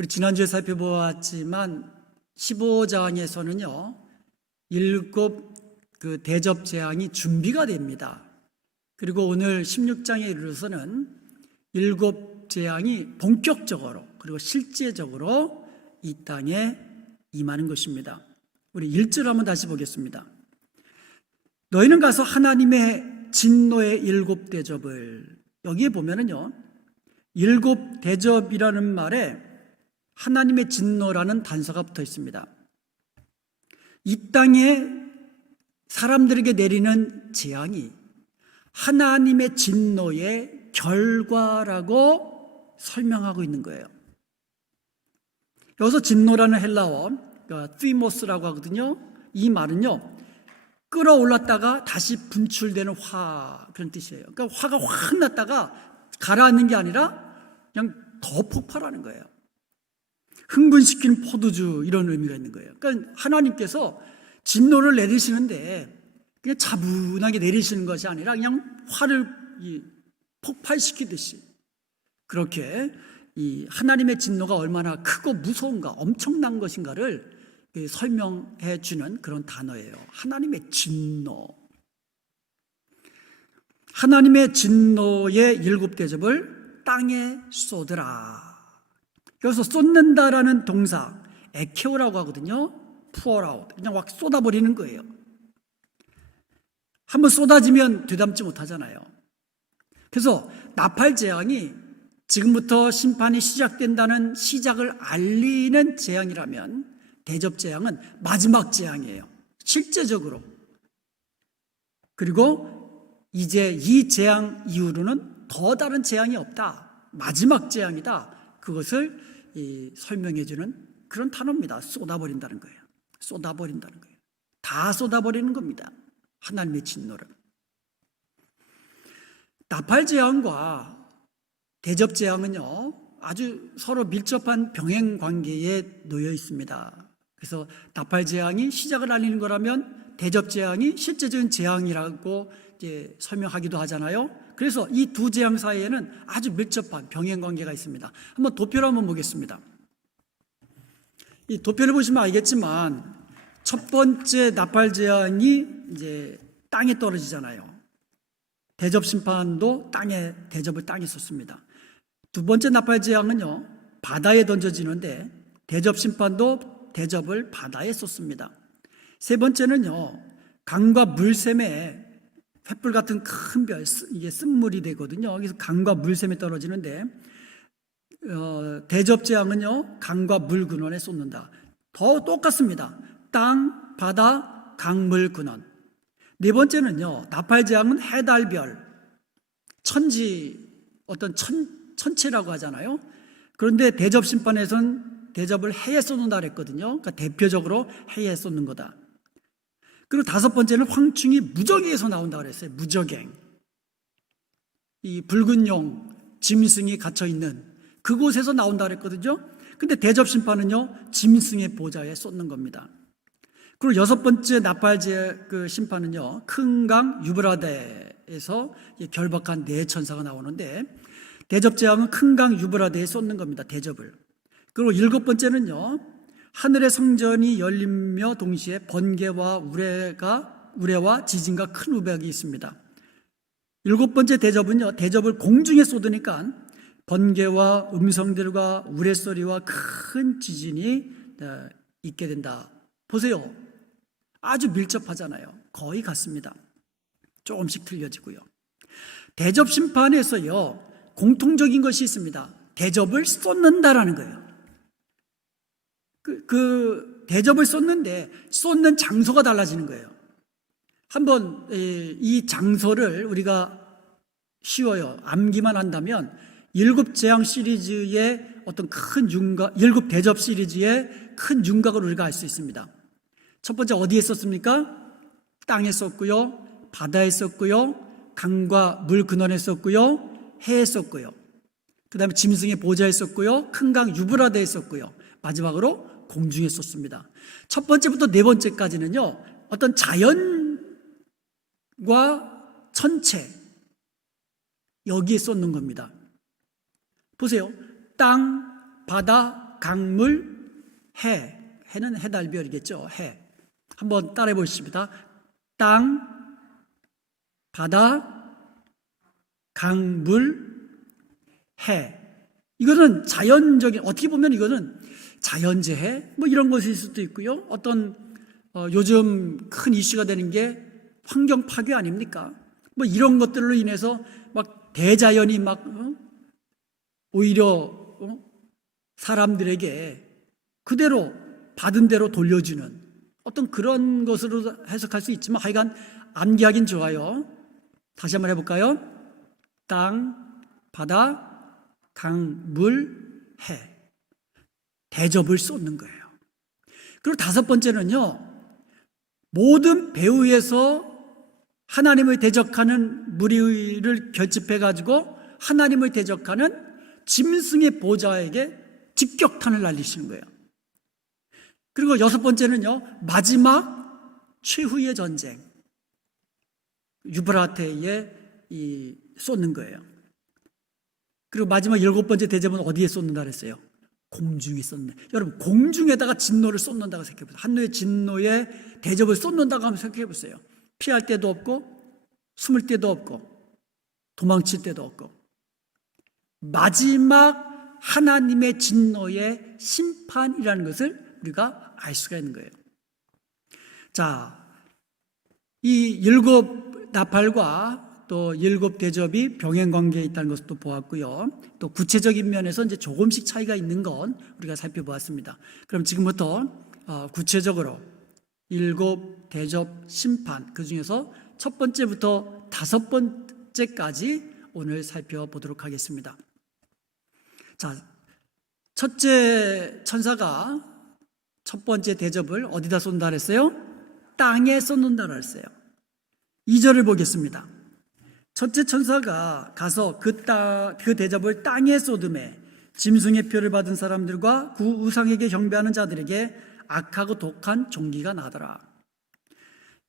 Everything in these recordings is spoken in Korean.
우리 지난주에 살펴보았지만 15장에서는요, 7 대접 재앙이 준비가 됩니다. 그리고 오늘 16장에 이르러서는 7 재앙이 본격적으로 그리고 실제적으로 이 땅에 임하는 것입니다. 우리 1절 한번 다시 보겠습니다. 너희는 가서 하나님의 진노의 7 대접을, 여기에 보면은요, 7 대접이라는 말에 하나님의 진노라는 단서가 붙어 있습니다. 이 땅에 사람들에게 내리는 재앙이 하나님의 진노의 결과라고 설명하고 있는 거예요. 여기서 진노라는 헬라어, 티모스라고 하거든요. 이 말은요, 끌어올랐다가 다시 분출되는 화, 그런 뜻이에요. 그러니까 화가 확 났다가 가라앉는 게 아니라 그냥 더 폭발하는 거예요. 흥분시키는 포도주, 이런 의미가 있는 거예요. 그러니까 하나님께서 진노를 내리시는데 그냥 차분하게 내리시는 것이 아니라 그냥 화를 폭발시키듯이, 그렇게 이 하나님의 진노가 얼마나 크고 무서운가, 엄청난 것인가를 설명해 주는 그런 단어예요. 하나님의 진노. 하나님의 진노의 7 대접을 땅에 쏟으라. 여기서 쏟는다라는 동사 에케오라고 하거든요. pour out, 그냥 확 쏟아버리는 거예요. 한번 쏟아지면 되담지 못하잖아요. 그래서 나팔 재앙이 지금부터 심판이 시작된다는 시작을 알리는 재앙이라면 대접 재앙은 마지막 재앙이에요. 실제적으로. 그리고 이제 이 재앙 이후로는 더 다른 재앙이 없다, 마지막 재앙이다, 그것을 설명해 주는 그런 단어입니다. 쏟아버린다는 거예요. 쏟아버린다는 거예요. 다 쏟아버리는 겁니다. 하나님의 진노를. 나팔 재앙과 대접 재앙은요, 아주 서로 밀접한 병행 관계에 놓여 있습니다. 그래서 나팔 재앙이 시작을 알리는 거라면 대접 재앙이 실제적인 재앙이라고 이제 설명하기도 하잖아요. 그래서 이 두 재앙 사이에는 아주 밀접한 병행 관계가 있습니다. 한번 도표를 한번 보겠습니다. 이 도표를 보시면 알겠지만 첫 번째 나팔 재앙이 이제 땅에 떨어지잖아요. 대접 심판도 대접을 땅에 쏟습니다. 두 번째 나팔 재앙은요, 바다에 던져지는데 대접 심판도 대접을 바다에 쏟습니다. 세 번째는요, 강과 물샘에, 횃불 같은 큰 별, 이게 쓴물이 되거든요. 그래서 강과 물샘에 떨어지는데 대접 재앙은요, 강과 물 근원에 쏟는다. 더 똑같습니다. 땅, 바다, 강물 근원. 네 번째는요, 나팔 재앙은 해달별, 천지, 어떤 천체라고 하잖아요. 그런데 대접 심판에서는 대접을 해에 쏟는다 그랬거든요. 그러니까 대표적으로 해에 쏟는 거다. 그리고 다섯 번째는 황충이 무저갱에서 나온다 그랬어요. 무저갱. 이 붉은 용, 짐승이 갇혀 있는 그곳에서 나온다 그랬거든요. 근데 대접 심판은요, 짐승의 보좌에 쏟는 겁니다. 그리고 여섯 번째 나팔 심판은요, 큰 강 유브라데에서 결박한 4 천사가 나오는데 대접 재앙은 큰 강 유브라데에 쏟는 겁니다. 대접을. 그리고 7 번째는요, 하늘의 성전이 열리며 동시에 번개와 우레와 지진과 큰 우박이 있습니다. 7 번째 대접은요, 대접을 공중에 쏟으니까 번개와 음성들과 우레소리와 큰 지진이 있게 된다. 보세요. 아주 밀접하잖아요. 거의 같습니다. 조금씩 틀려지고요. 대접 심판에서요, 공통적인 것이 있습니다. 대접을 쏟는다라는 거예요. 그 대접을 쏟는데 쏟는 장소가 달라지는 거예요. 한번 이 장소를 우리가 쉬워요. 암기만 한다면 7 재앙 시리즈의 어떤 큰 윤곽, 7 대접 시리즈의 큰 윤곽을 우리가 알 수 있습니다. 첫 번째 어디에 썼습니까? 땅에 썼고요, 바다에 썼고요, 강과 물 근원에 썼고요, 해에 썼고요, 그 다음에 짐승의 보좌에 썼고요, 큰 강 유브라데에 썼고요, 마지막으로 공중에 쏟습니다. 첫 번째부터 4번째까지는요, 어떤 자연과 천체, 여기에 쏟는 겁니다. 보세요. 땅, 바다, 강물, 해. 해는 해달별이겠죠. 해. 한번 따라해 보십니다. 땅, 바다, 강물, 해. 이거는 자연적인, 어떻게 보면 이거는 자연재해 뭐 이런 것일 수도 있고요. 어떤 요즘 큰 이슈가 되는 게 환경 파괴 아닙니까? 뭐 이런 것들로 인해서 막 대자연이 막 오히려 사람들에게 그대로 받은 대로 돌려주는 어떤 그런 것으로 해석할 수 있지만 하여간 암기하긴 좋아요. 다시 한번 해볼까요? 땅, 바다, 강, 물, 해. 대접을 쏟는 거예요. 그리고 다섯 번째는요, 모든 배후에서 하나님을 대적하는 무리를 결집해가지고 하나님을 대적하는 짐승의 보좌에게 직격탄을 날리시는 거예요. 그리고 여섯 번째는요, 마지막 최후의 전쟁, 유브라테에 쏟는 거예요. 그리고 마지막 일곱 번째 대접은 어디에 쏟는다 그랬어요? 공중에 쏟는다. 여러분, 공중에다가 진노를 쏟는다고 생각해 보세요. 한노의 진노에 대접을 쏟는다고 하면 생각해 보세요. 피할 데도 없고 숨을 데도 없고 도망칠 데도 없고 마지막 하나님의 진노의 심판이라는 것을 우리가 알 수가 있는 거예요. 자, 이 일곱 나팔과 또 일곱 대접이 병행 관계에 있다는 것도 보았고요. 또 구체적인 면에서 이제 조금씩 차이가 있는 건 우리가 살펴보았습니다. 그럼 지금부터 구체적으로 일곱 대접 심판, 그 중에서 첫 번째부터 다섯 번째까지 오늘 살펴보도록 하겠습니다. 자, 첫째 천사가 첫 번째 대접을 어디다 쏜다 그랬어요? 땅에 쏟는다 그랬어요. 2절을 보겠습니다. 첫째 천사가 가서 그 대접을 땅에 쏟음에 짐승의 표를 받은 사람들과 그 우상에게 경배하는 자들에게 악하고 독한 종기가 나더라.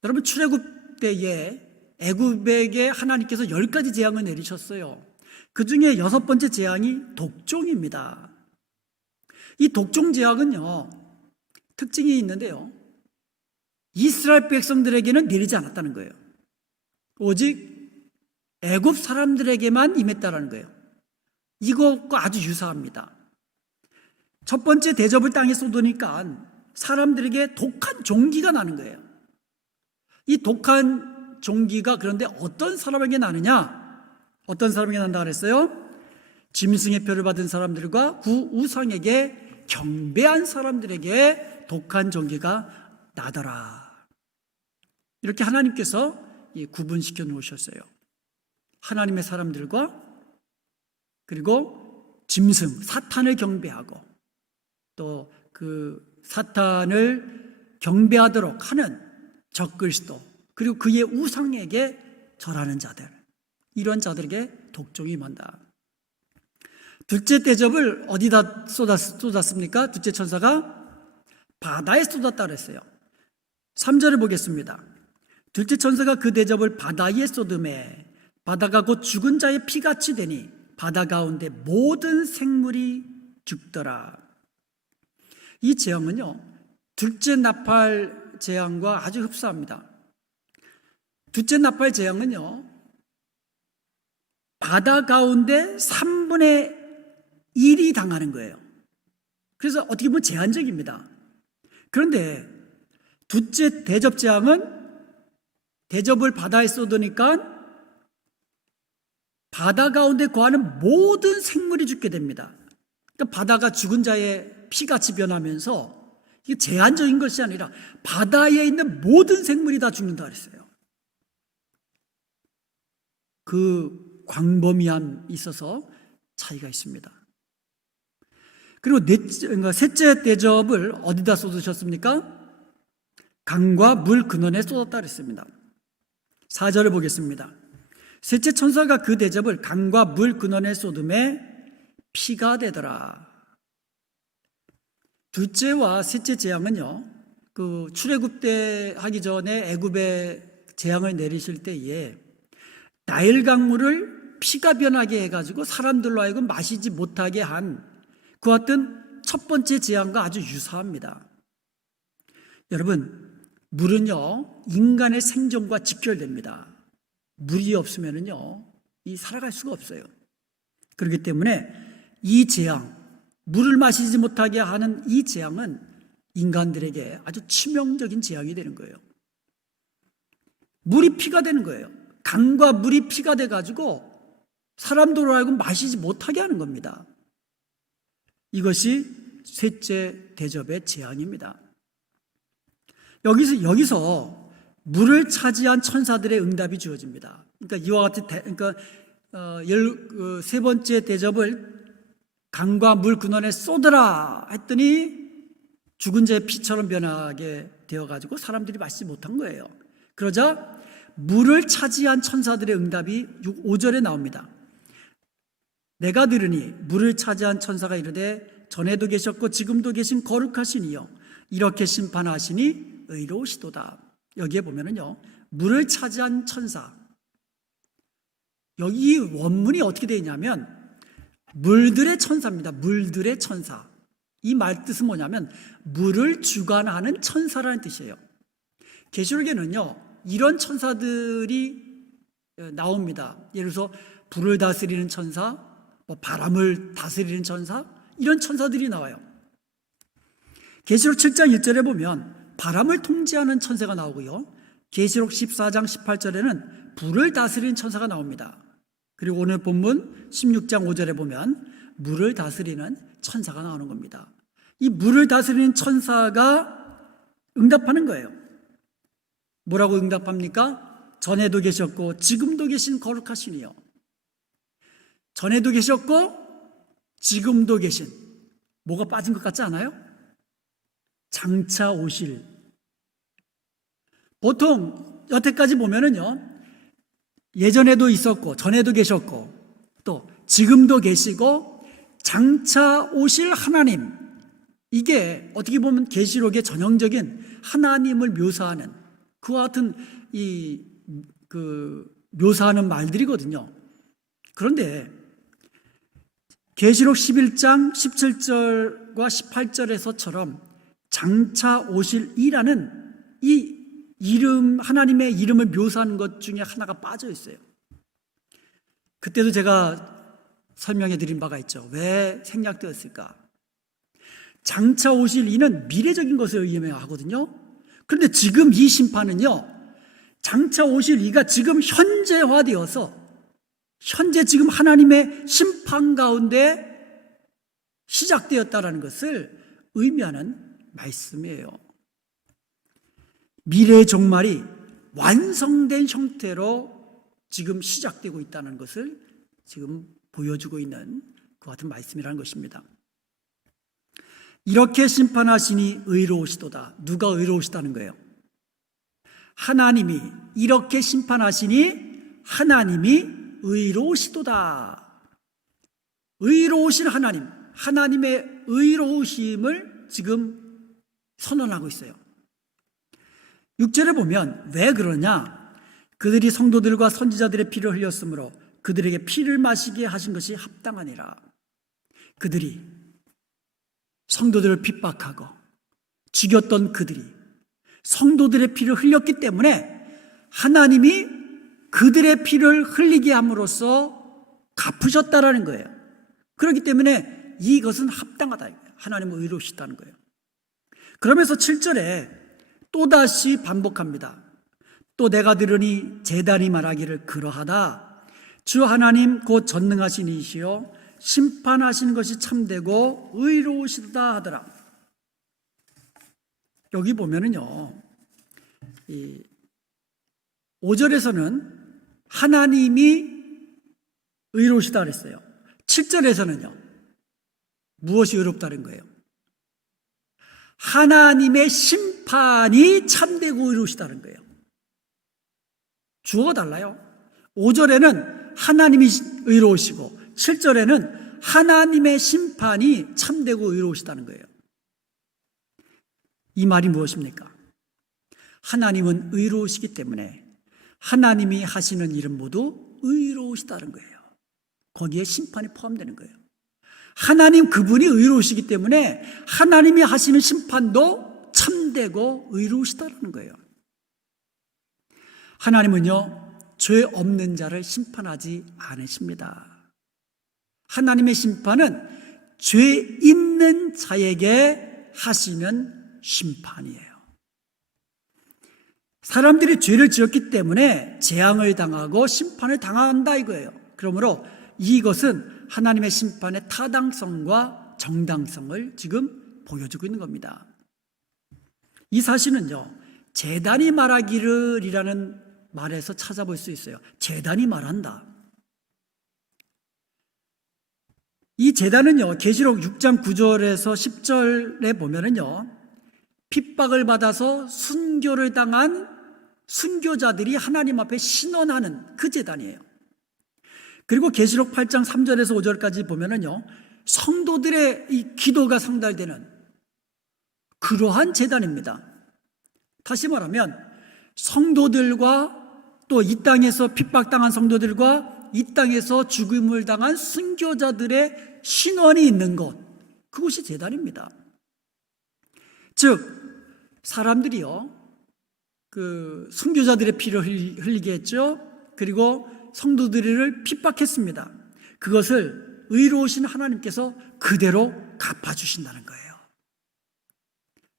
여러분, 출애굽 때에 애굽에게 하나님께서 10가지 재앙을 내리셨어요. 그 중에 여섯 번째 재앙이 독종입니다. 이 독종 재앙은요, 특징이 있는데요, 이스라엘 백성들에게는 내리지 않았다는 거예요. 오직 애굽 사람들에게만 임했다는 거예요. 이것과 아주 유사합니다. 첫 번째 대접을 땅에 쏟으니까 사람들에게 독한 종기가 나는 거예요. 이 독한 종기가 그런데 어떤 사람에게 나느냐? 어떤 사람에게 난다 그랬어요? 짐승의 표를 받은 사람들과 그 우상에게 경배한 사람들에게 독한 종기가 나더라. 이렇게 하나님께서 구분시켜 놓으셨어요. 하나님의 사람들과 그리고 짐승, 사탄을 경배하고 또 그 사탄을 경배하도록 하는 적그리스도, 그리고 그의 우상에게 절하는 자들, 이런 자들에게 독종이 임한다. 둘째 대접을 어디다 쏟았습니까? 둘째 천사가 바다에 쏟았다 그랬어요. 3절을 보겠습니다. 둘째 천사가 그 대접을 바다에 쏟음에 바다가 곧 죽은 자의 피같이 되니 바다 가운데 모든 생물이 죽더라. 이 재앙은요, 둘째 나팔 재앙과 아주 흡사합니다. 둘째 나팔 재앙은요, 바다 가운데 3분의 1이 당하는 거예요. 그래서 어떻게 보면 제한적입니다. 그런데 둘째 대접 재앙은 대접을 바다에 쏟으니까 바다 가운데 거하는 모든 생물이 죽게 됩니다. 그러니까 바다가 죽은 자의 피같이 변하면서 이게 제한적인 것이 아니라 바다에 있는 모든 생물이 다 죽는다 그랬어요. 그 광범위함이 있어서 차이가 있습니다. 그리고 셋째 대접을 어디다 쏟으셨습니까? 강과 물 근원에 쏟았다 그랬습니다. 4절을 보겠습니다. 셋째 천사가 그 대접을 강과 물 근원에 쏟음에 피가 되더라. 둘째와 셋째 재앙은요, 그 출애굽 때 하기 전에 애굽에 재앙을 내리실 때에 나일 강물을 피가 변하게 해가지고 사람들로 하여금 마시지 못하게 한 그 같은 첫 번째 재앙과 아주 유사합니다. 여러분, 물은요, 인간의 생존과 직결됩니다. 물이 없으면은요, 살아갈 수가 없어요. 그렇기 때문에 이 재앙, 물을 마시지 못하게 하는 이 재앙은 인간들에게 아주 치명적인 재앙이 되는 거예요. 물이 피가 되는 거예요. 강과 물이 피가 돼가지고 사람들로 하여금 마시지 못하게 하는 겁니다. 이것이 셋째 대접의 재앙입니다. 여기서 물을 차지한 천사들의 응답이 주어집니다. 그러니까 이와 같은 세 번째 대접을 강과 물 근원에 쏟으라 했더니 죽은 자의 피처럼 변하게 되어가지고 사람들이 마시지 못한 거예요. 그러자 물을 차지한 천사들의 응답이 5절에 나옵니다. 내가 들으니 물을 차지한 천사가 이르되 전에도 계셨고 지금도 계신 거룩하시니요 이렇게 심판하시니 의로우시도다. 여기에 보면은요, 물을 차지한 천사, 여기 원문이 어떻게 되어 있냐면 물들의 천사입니다. 물들의 천사. 이 말 뜻은 뭐냐면 물을 주관하는 천사라는 뜻이에요. 계시록에는요, 이런 천사들이 나옵니다. 예를 들어서 불을 다스리는 천사, 바람을 다스리는 천사, 이런 천사들이 나와요. 계시록 7장 1절에 보면 바람을 통제하는 천사가 나오고요, 계시록 14장 18절에는 불을 다스리는 천사가 나옵니다. 그리고 오늘 본문 16장 5절에 보면 물을 다스리는 천사가 나오는 겁니다. 이 물을 다스리는 천사가 응답하는 거예요. 뭐라고 응답합니까? 전에도 계셨고 지금도 계신 거룩하시니요. 전에도 계셨고 지금도 계신, 뭐가 빠진 것 같지 않아요? 장차 오실. 보통 여태까지 보면은요, 예전에도 있었고 전에도 계셨고 또 지금도 계시고 장차 오실 하나님, 이게 어떻게 보면 계시록의 전형적인 하나님을 묘사하는 그와 같은 묘사하는 말들이거든요. 그런데 계시록 11장 17절과 18절에서처럼 장차 오실 이라는 이 이름, 하나님의 이름을 묘사하는 것 중에 하나가 빠져 있어요. 그때도 제가 설명해 드린 바가 있죠. 왜 생략되었을까? 장차 오실 이는 미래적인 것을 의미하거든요. 그런데 지금 이 심판은요, 장차 오실 이가 지금 현재화되어서 현재 지금 하나님의 심판 가운데 시작되었다라는 것을 의미하는 말씀이에요. 미래의 종말이 완성된 형태로 지금 시작되고 있다는 것을 지금 보여주고 있는 그 같은 말씀이라는 것입니다. 이렇게 심판하시니 의로우시도다. 누가 의로우시다는 거예요? 하나님이 이렇게 심판하시니 하나님이 의로우시도다. 의로우신 하나님, 하나님의 의로우심을 지금 선언하고 있어요. 6절에 보면 왜 그러냐? 그들이 성도들과 선지자들의 피를 흘렸으므로 그들에게 피를 마시게 하신 것이 합당하니라. 그들이 성도들을 핍박하고 죽였던 그들이 성도들의 피를 흘렸기 때문에 하나님이 그들의 피를 흘리게 함으로써 갚으셨다라는 거예요. 그렇기 때문에 이것은 합당하다. 하나님은 의로우시다는 거예요. 그러면서 7절에 또다시 반복합니다. 또 내가 들으니 제단이 말하기를 그러하다. 주 하나님 곧 전능하신 이시여 심판하시는 것이 참되고 의로우시다 하더라. 여기 보면은요, 5절에서는 하나님이 의로우시다 그랬어요. 7절에서는요, 무엇이 의롭다는 거예요? 하나님의 심판이 참되고 의로우시다는 거예요. 주어가 달라요. 5절에는 하나님이 의로우시고 7절에는 하나님의 심판이 참되고 의로우시다는 거예요. 이 말이 무엇입니까? 하나님은 의로우시기 때문에 하나님이 하시는 일은 모두 의로우시다는 거예요. 거기에 심판이 포함되는 거예요. 하나님 그분이 의로우시기 때문에 하나님이 하시는 심판도 참되고 의로우시다라는 거예요. 하나님은요, 죄 없는 자를 심판하지 않으십니다. 하나님의 심판은 죄 있는 자에게 하시는 심판이에요. 사람들이 죄를 지었기 때문에 재앙을 당하고 심판을 당한다 이거예요. 그러므로 이것은 하나님의 심판의 타당성과 정당성을 지금 보여주고 있는 겁니다. 이 사실은요, 제단이 말하기를 이라는 말에서 찾아볼 수 있어요. 제단이 말한다. 이 제단은요, 계시록 6장 9절에서 10절에 보면은요, 핍박을 받아서 순교를 당한 순교자들이 하나님 앞에 신원하는 그 제단이에요. 그리고 계시록 8장 3절에서 5절까지 보면은요, 성도들의 이 기도가 상달되는 그러한 제단입니다. 다시 말하면 성도들과 또 이 땅에서 핍박당한 성도들과 이 땅에서 죽음을 당한 순교자들의 신원이 있는 곳, 그것이 제단입니다. 즉 사람들이요, 그 순교자들의 피를 흘리게 했죠. 그리고 성도들을 핍박했습니다. 그것을 의로우신 하나님께서 그대로 갚아주신다는 거예요.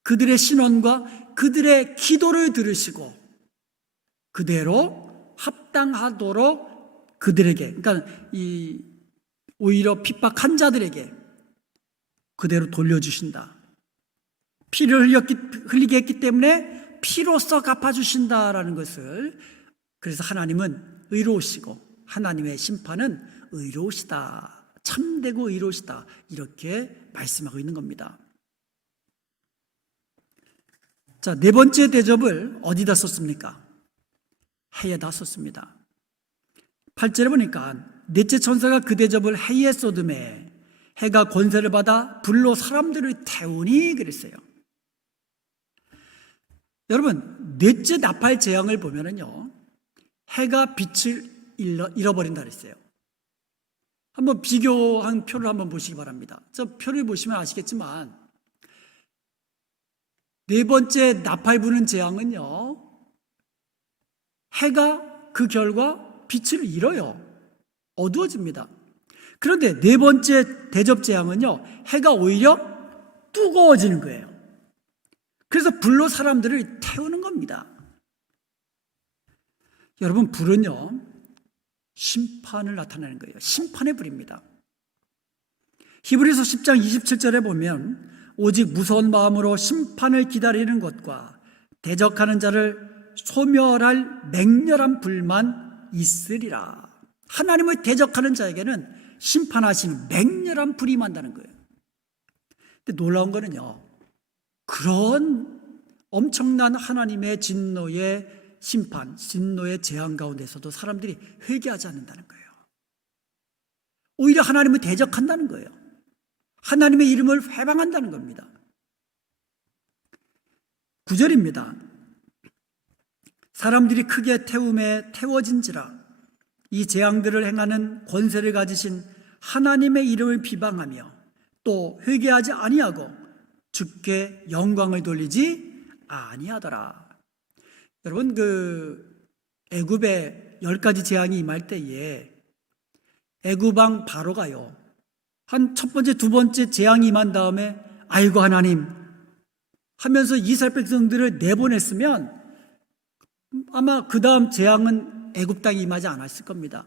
그들의 신원과 그들의 기도를 들으시고 그대로 합당하도록 그들에게, 그러니까 오히려 핍박한 자들에게 그대로 돌려주신다. 피를 흘리게 했기 때문에 피로써 갚아주신다라는 것을, 그래서 하나님은 의로우시고 하나님의 심판은 의로우시다, 참되고 의로우시다, 이렇게 말씀하고 있는 겁니다. 자, 네 번째 대접을 어디다 썼습니까? 해에다 썼습니다. 8절에 보니까 넷째 천사가 그 대접을 해에 쏟음에 해가 권세를 받아 불로 사람들을 태우니 그랬어요. 여러분, 넷째 나팔 재앙을 보면은요, 해가 빛을 잃어버린다 그랬어요. 한번 비교한 표를 한번 보시기 바랍니다. 저 표를 보시면 아시겠지만 네 번째 나팔 부는 재앙은요, 해가 그 결과 빛을 잃어요. 어두워집니다. 그런데 네 번째 대접 재앙은요, 해가 오히려 뜨거워지는 거예요. 그래서 불로 사람들을 태우는 겁니다. 여러분, 불은요, 심판을 나타내는 거예요. 심판의 불입니다. 히브리서 10장 27절에 보면 오직 무서운 마음으로 심판을 기다리는 것과 대적하는 자를 소멸할 맹렬한 불만 있으리라. 하나님을 대적하는 자에게는 심판하시는 맹렬한 불이 임한다는 거예요. 근데 놀라운 거는요, 그런 엄청난 하나님의 진노의 심판, 진노의 재앙 가운데서도 사람들이 회개하지 않는다는 거예요. 오히려 하나님을 대적한다는 거예요. 하나님의 이름을 회방한다는 겁니다. 9절입니다. 사람들이 크게 태움에 태워진지라 이 재앙들을 행하는 권세를 가지신 하나님의 이름을 비방하며 또 회개하지 아니하고 주께 영광을 돌리지 아니하더라. 여러분, 그 애굽에 10가지 재앙이 임할 때에 애굽 왕 바로가요, 한 첫 번째, 두 번째 재앙이 임한 다음에 아이고 하나님 하면서 이스라엘 백성들을 내보냈으면 아마 그 다음 재앙은 애굽 땅에 임하지 않았을 겁니다.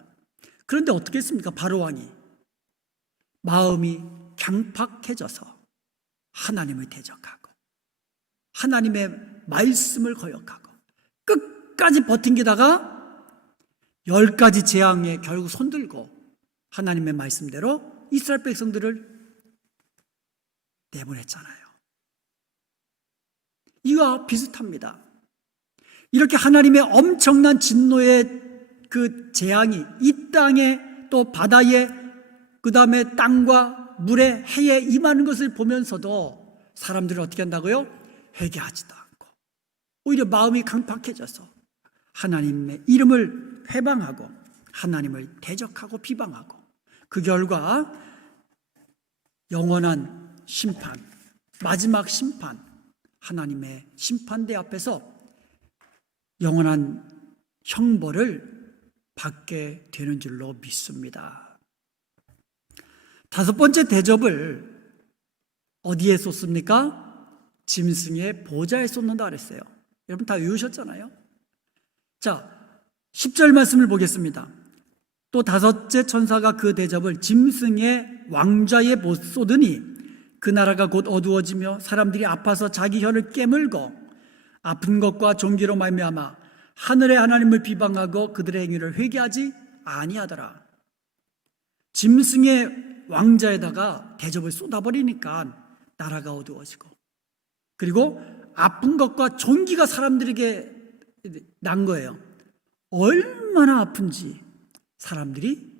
그런데 어떻게 했습니까? 바로 왕이 마음이 강팍해져서 하나님을 대적하고 하나님의 말씀을 거역하고 끝까지 버틴게다가 10가지 재앙에 결국 손들고 하나님의 말씀대로 이스라엘 백성들을 내보냈잖아요. 이와 비슷합니다. 이렇게 하나님의 엄청난 진노의 그 재앙이 이 땅에 또 바다에 그 다음에 땅과 물에 해에 임하는 것을 보면서도 사람들은 어떻게 한다고요? 회개하지도 않고 오히려 마음이 강팍해져서 하나님의 이름을 회방하고 하나님을 대적하고 비방하고 그 결과 영원한 심판, 마지막 심판, 하나님의 심판대 앞에서 영원한 형벌을 받게 되는 줄로 믿습니다. 다섯 번째 대접을 어디에 쏟습니까? 짐승의 보좌에 쏟는다 그랬어요. 여러분 다 외우셨잖아요. 자, 10절 말씀을 보겠습니다. 또 다섯째 천사가 그 대접을 짐승의 왕좌에 쏟으니 그 나라가 곧 어두워지며 사람들이 아파서 자기 혀를 깨물고 아픈 것과 종기로 말미암아 하늘의 하나님을 비방하고 그들의 행위를 회개하지 아니하더라. 짐승의 왕좌에다가 대접을 쏟아버리니까 나라가 어두워지고, 그리고 아픈 것과 종기가 사람들에게 난 거예요. 얼마나 아픈지 사람들이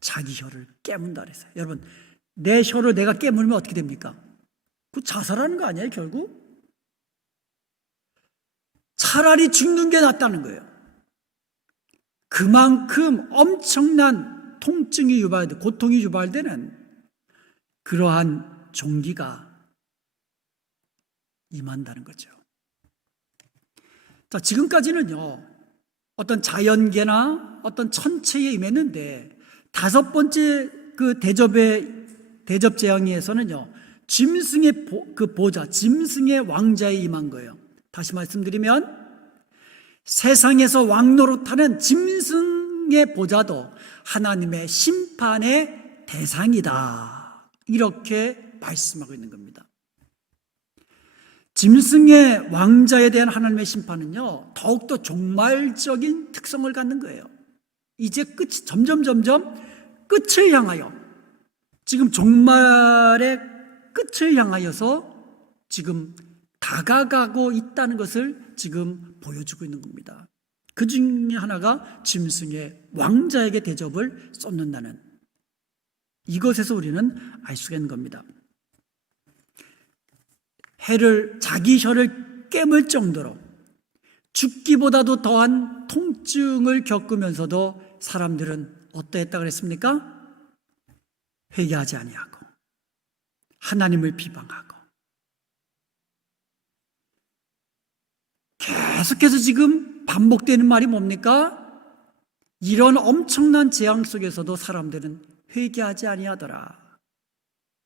자기 혀를 깨문다 그랬어요. 여러분, 내 혀를 내가 깨물면 어떻게 됩니까? 그 자살하는 거 아니에요, 결국? 차라리 죽는 게 낫다는 거예요. 그만큼 엄청난 통증이 유발되고 고통이 유발되는 그러한 종기가 임한다는 거죠. 자, 지금까지는요, 어떤 자연계나 어떤 천체에 임했는데, 다섯 번째 그 대접 재앙에서는요, 짐승의 그 보좌, 짐승의 왕자에 임한 거예요. 다시 말씀드리면, 세상에서 왕노릇하는 짐승의 보좌도 하나님의 심판의 대상이다. 이렇게 말씀하고 있는 겁니다. 짐승의 왕자에 대한 하나님의 심판은요, 더욱더 종말적인 특성을 갖는 거예요. 이제 점점 끝을 향하여, 지금 종말의 끝을 향하여서 지금 다가가고 있다는 것을 지금 보여주고 있는 겁니다. 그 중에 하나가 짐승의 왕자에게 대접을 쏟는다는, 이것에서 우리는 알 수가 있는 겁니다. 자기 혀를 깨물 정도로 죽기보다도 더한 통증을 겪으면서도 사람들은 어떠했다 그랬습니까? 회개하지 아니하고 하나님을 비방하고, 계속해서 지금 반복되는 말이 뭡니까? 이런 엄청난 재앙 속에서도 사람들은 회개하지 아니하더라.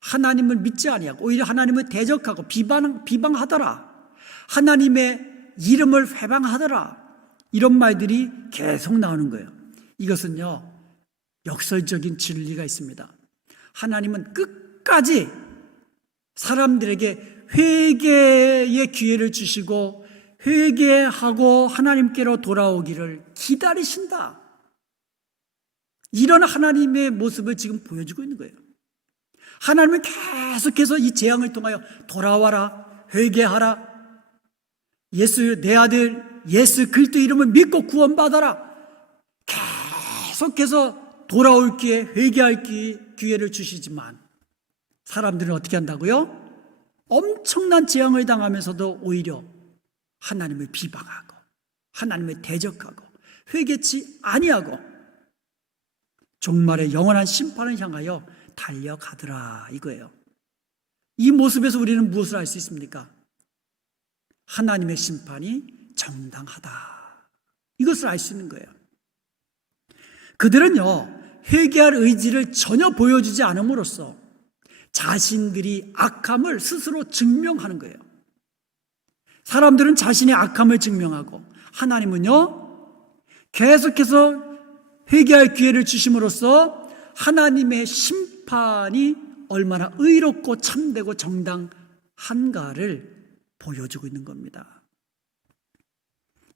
하나님을 믿지 아니하고 오히려 하나님을 대적하고 비방하더라. 하나님의 이름을 회방하더라. 이런 말들이 계속 나오는 거예요. 이것은요, 역설적인 진리가 있습니다. 하나님은 끝까지 사람들에게 회개의 기회를 주시고 회개하고 하나님께로 돌아오기를 기다리신다. 이런 하나님의 모습을 지금 보여주고 있는 거예요. 하나님은 계속해서 이 재앙을 통하여 돌아와라, 회개하라, 내 아들 예수 그리스도 이름을 믿고 구원받아라, 계속해서 돌아올 기회, 회개할 기회를 주시지만 사람들은 어떻게 한다고요? 엄청난 재앙을 당하면서도 오히려 하나님을 비방하고 하나님을 대적하고 회개치 아니하고 종말의 영원한 심판을 향하여 달려가더라, 이거예요. 이 모습에서 우리는 무엇을 알 수 있습니까? 하나님의 심판이 정당하다, 이것을 알 수 있는 거예요. 그들은요, 회개할 의지를 전혀 보여주지 않음으로써 자신들이 악함을 스스로 증명하는 거예요. 사람들은 자신의 악함을 증명하고, 하나님은요, 계속해서 회개할 기회를 주심으로써 하나님의 심판이 얼마나 의롭고 참되고 정당한가를 보여주고 있는 겁니다.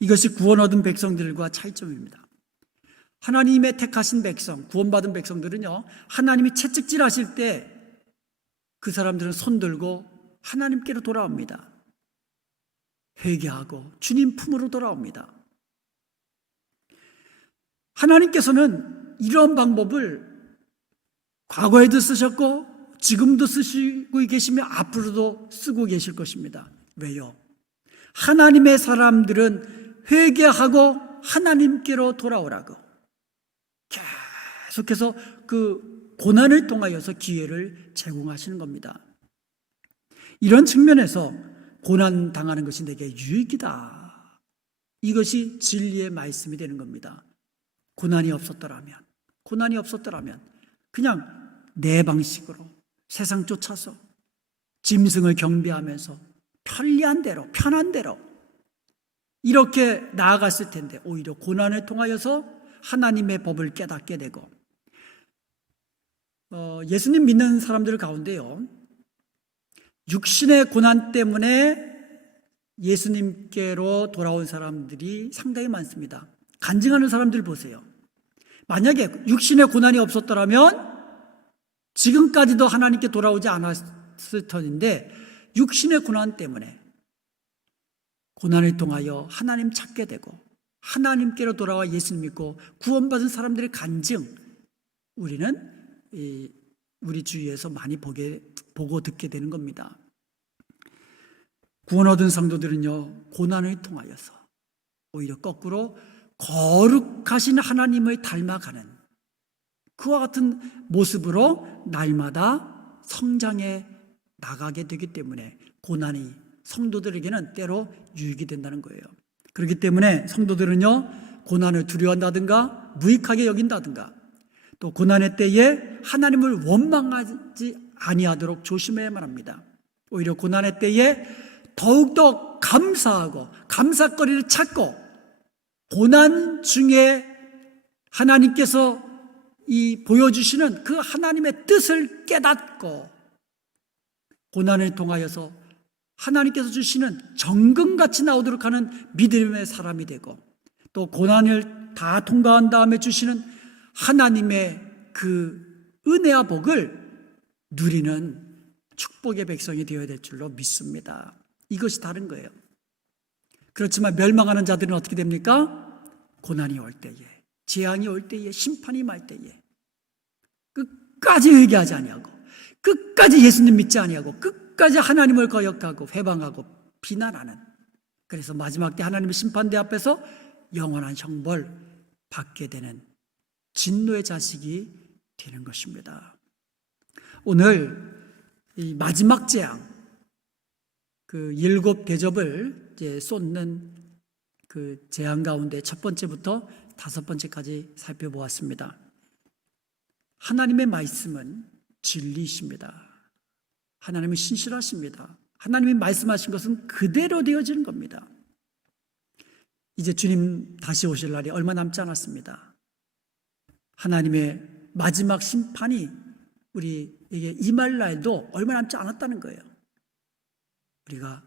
이것이 구원 얻은 백성들과 차이점입니다. 하나님의 택하신 백성, 구원받은 백성들은요, 하나님이 채찍질 하실 때 그 사람들은 손들고 하나님께로 돌아옵니다. 회개하고 주님 품으로 돌아옵니다. 하나님께서는 이러한 방법을 과거에도 쓰셨고 지금도 쓰시고 계시며 앞으로도 쓰고 계실 것입니다. 왜요? 하나님의 사람들은 회개하고 하나님께로 돌아오라고 계속해서 그 고난을 통하여서 기회를 제공하시는 겁니다. 이런 측면에서 고난 당하는 것이 내게 유익이다. 이것이 진리의 말씀이 되는 겁니다. 고난이 없었더라면 그냥 내 방식으로 세상 쫓아서 짐승을 경배하면서 편리한 대로, 편한 대로 이렇게 나아갔을 텐데 오히려 고난을 통하여서 하나님의 법을 깨닫게 되고, 예수님 믿는 사람들 가운데요, 육신의 고난 때문에 예수님께로 돌아온 사람들이 상당히 많습니다. 간증하는 사람들 보세요. 만약에 육신의 고난이 없었더라면 지금까지도 하나님께 돌아오지 않았을 터인데, 육신의 고난 때문에 고난을 통하여 하나님 찾게 되고 하나님께로 돌아와 예수님 믿고 구원받은 사람들의 간증, 우리는 우리 주위에서 많이 보고 듣게 되는 겁니다. 구원 얻은 성도들은요, 고난을 통하여서 오히려 거꾸로 거룩하신 하나님을 닮아가는 그와 같은 모습으로 날마다 성장해 나가게 되기 때문에 고난이 성도들에게는 때로 유익이 된다는 거예요. 그렇기 때문에 성도들은요, 고난을 두려워한다든가 무익하게 여긴다든가 또 고난의 때에 하나님을 원망하지 아니하도록 조심해야만 합니다. 오히려 고난의 때에 더욱더 감사하고 감사거리를 찾고 고난 중에 하나님께서 보여주시는 그 하나님의 뜻을 깨닫고 고난을 통하여서 하나님께서 주시는 정금같이 나오도록 하는 믿음의 사람이 되고, 또 고난을 다 통과한 다음에 주시는 하나님의 그 은혜와 복을 누리는 축복의 백성이 되어야 될 줄로 믿습니다. 이것이 다른 거예요. 그렇지만 멸망하는 자들은 어떻게 됩니까? 고난이 올 때에, 재앙이 올 때에, 심판이 말 때에 끝까지 회개하지 아니하고, 끝까지 예수님 믿지 아니하고, 끝까지 하나님을 거역하고 회방하고 비난하는, 그래서 마지막 때 하나님의 심판대 앞에서 영원한 형벌 받게 되는 진노의 자식이 되는 것입니다. 오늘 이 마지막 재앙, 그 7 대접을 이제 쏟는 그 재앙 가운데 첫 번째부터 5번째까지 살펴보았습니다. 하나님의 말씀은 진리이십니다. 하나님은 신실하십니다. 하나님이 말씀하신 것은 그대로 되어지는 겁니다. 이제 주님 다시 오실 날이 얼마 남지 않았습니다. 하나님의 마지막 심판이 우리에게 임할 날도 얼마 남지 않았다는 거예요. 우리가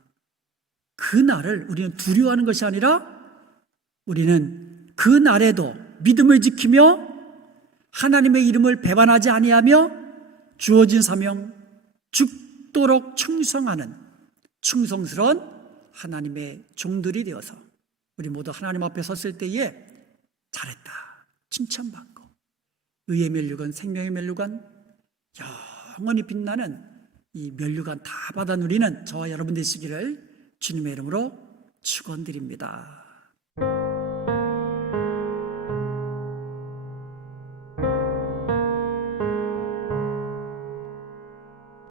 그 날을 우리는 두려워하는 것이 아니라 우리는 그 날에도 믿음을 지키며 하나님의 이름을 배반하지 아니하며 주어진 사명 죽도록 충성하는 충성스러운 하나님의 종들이 되어서 우리 모두 하나님 앞에 섰을 때에 잘했다 칭찬받고 의의 면류관, 생명의 면류관, 영원히 빛나는 이 면류관 다 받아 누리는 저와 여러분 되시기를 주님의 이름으로 축원드립니다.